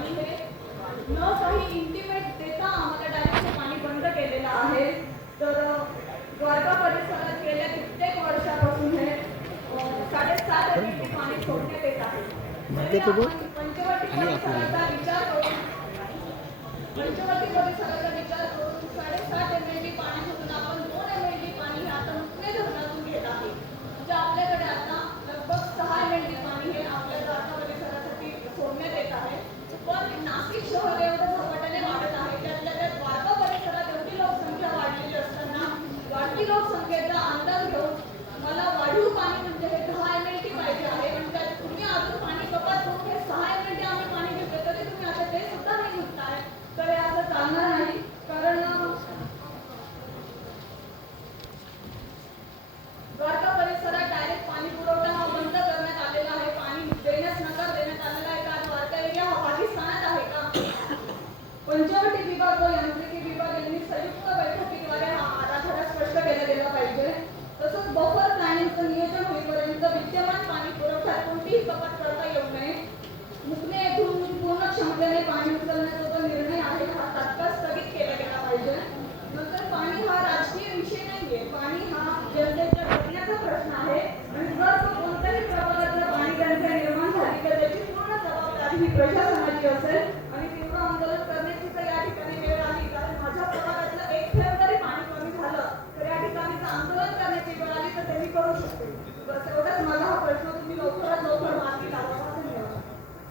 आणि हे न काही इंटिमेट देता आम्हाला डायरेक्ट हे पाणी बंद केलेलं आहे. तर द्वारका परिसरात गेल्या कित्येक वर्षापासून हे 7.5 एमएलडी पाणी सोडण्यात येत आहे. तरी आपण पंचवटी परिसराचा विचार करून 7.5 एमएलडी पाण्याची